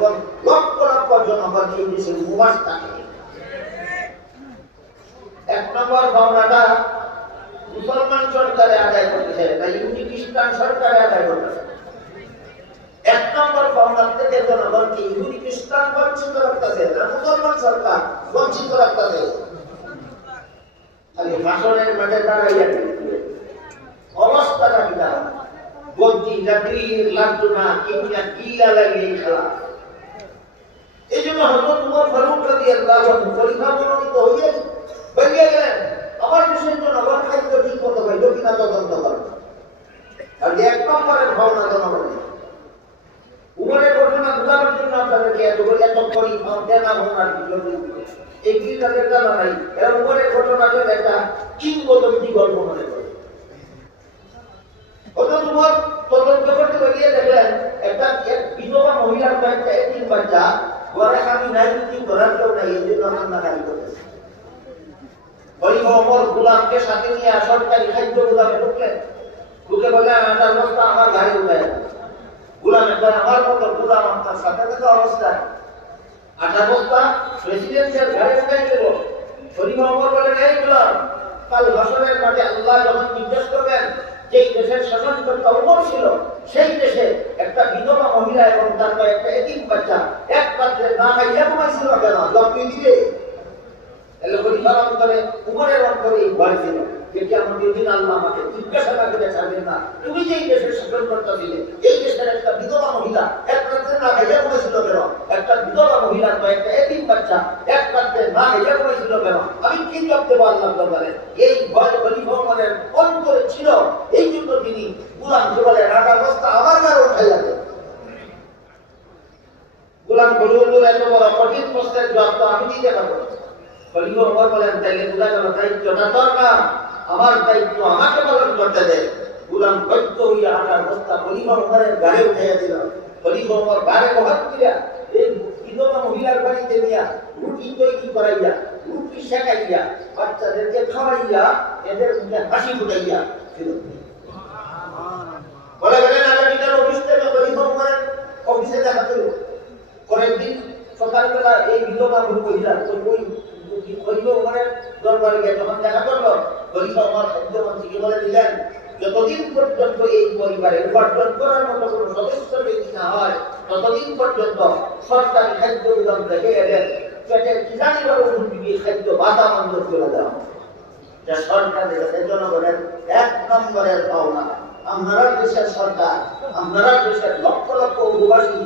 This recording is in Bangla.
এবং লক্ষ লক্ষ জনগণ এই দেশে উপবাস থাকে। এক নম্বর পাওনাটা মুসলমান সরকারে আদায় করতেছে না ইহুদি খ্রিস্টান সরকারে আদায় করতেছে। এক নম্বর পাওনা থেকে জনগণকে ইহুদি খ্রিস্টান বঞ্চিত রাখতেছে না মুসলমান সরকার বঞ্চিত রাখতেছে। খালি ভাষণের মাঠে দাঁড়াইয়া অবস্থাটা কি দাঁড়া বলছি জাতি লাগতো না কিনা কিলা লাগিয়ে খেলা। এই জন্য হযরত উমর ফারুক রাদিয়াল্লাহু আনহু খলিফা মনোনীত হয়ে বেরিয়ে গেলেন। আমার দেশের জনগণ খাদ্য ঠিক মতো পাইল কিনা তদন্ত করেন। আর এক নম্বরের ভাবনা জনগণের উমরের ঘটনা বুঝানোর জন্য আপনাদেরকে এত করি দেনা ভাবনার এই কি তাদের জানা নাই। এরা উমরের ঘটনাটা একটা কিংবদন্তি গল্প মনে করে। হযরত উমর তদন্ত করতে গিয়ে দেখলেন একটা বিধবা মহিলার কয়েকটা এতিম বাচ্চা ঘরে আমি নাই কি করার কেউ নাই এই জন্য কান্নাকাটি করতেছে। খলিফা ওমর গোলামকে সাথে নিয়ে সরকারি খাদ্য গোলামে ঢুকলেন। ঢুকে বলে আটার বস্তা আমার গাড়ি উঠায় গোলাম একবার আমার মতো গোলাম আপনার সাথে থাকা অবস্থায় আটার বস্তা প্রেসিডেন্টের গাড়ি উঠাই দেব। খলিফা ওমর বলেন এই গোলাম কাল হাসরের মাঠে আল্লাহ যখন জিজ্ঞেস করবেন যেই দেশের শাসনকর্তা ওমর ছিল সেই দেশে একটা বিধবা মহিলা এবং তার একটা এতিম বাচ্চা এক পাত্রে না খাইয়া ঘুমাইছিল কেন জবাব দিবে। উমরের অন্তরে ভয় ছিল যে কেমন দিন আল্লাহ আমাকে জিজ্ঞাসা না করে ছাড়বেন না। তুমি যেই দেশের শাসনকর্তা ছিলে এই দেশের একটা বিধবা মহিলা এক পাত্রে না খাইয়া ঘুমাইছিল কেন, একটা বিধবা মহিলার একটা এতিম বাচ্চা এক পাত্রে না খাইয়া ঘুমাইছিল কেন, আমি কি জবাব দেবো আল্লাহ দরবারে? এই ভয় খলিফা ওমরের অন্তরে ছিল। এই জন্য তিনি গোলামকে বলে রাখার অবস্থা আমার গায়ে উঠাইয়া দেন। গোলাম খলিফা এত বড় কঠিন প্রশ্নের জবাব তো আমি দিতে পারবো। খলিফা ওমর বলেন তাইলে বোঝা গেল দায়িত্বটা তোর না, আমার দায়িত্ব আমাকে পালন করতে দে। গোলাম বাধ্য হইয়া আটার বস্তা খলিফা ওমরের গায়ে উঠাইয়া দিল। খলিফা ওমর গায়ে বহাত দিয়া এই বিধবা মহিলার বাড়িতে নিয়া রুটি তৈরি করাইয়া রুটি শেখাইয়া বাচ্চাদেরকে খাওয়াইয়া এদের মুখে হাসি ফুটাইয়া বলে গেলেন আগামীকাল অফিস থেকে খলিফা ওমরের অফিসে দেখা ছিল। পরের দিন সকালবেলা এই বিধবা মহিলা ওই খলিফা ওমরের দরবারে গিয়ে যখন দেখা করলো খলিফা ওমর খাদ্যমন্ত্রীকে বলে দিলেন যতদিন পর্যন্ত এই পরিবারে উপার্জন করার মতো কোনো সদস্য ব্যক্তি না হয় ততদিন পর্যন্ত সরকারি খাদ্য বিতরণ থেকে এদের পেটের খিদানি বড় উন্নতি খাদ্য বাধা বন্ধ করে দেওয়া যা সরকারের জনগণের এক নম্বরের পাওনা। আপনারা দেশের সরকার, আপনারা দেশের লক্ষ লক্ষ অভিবাসী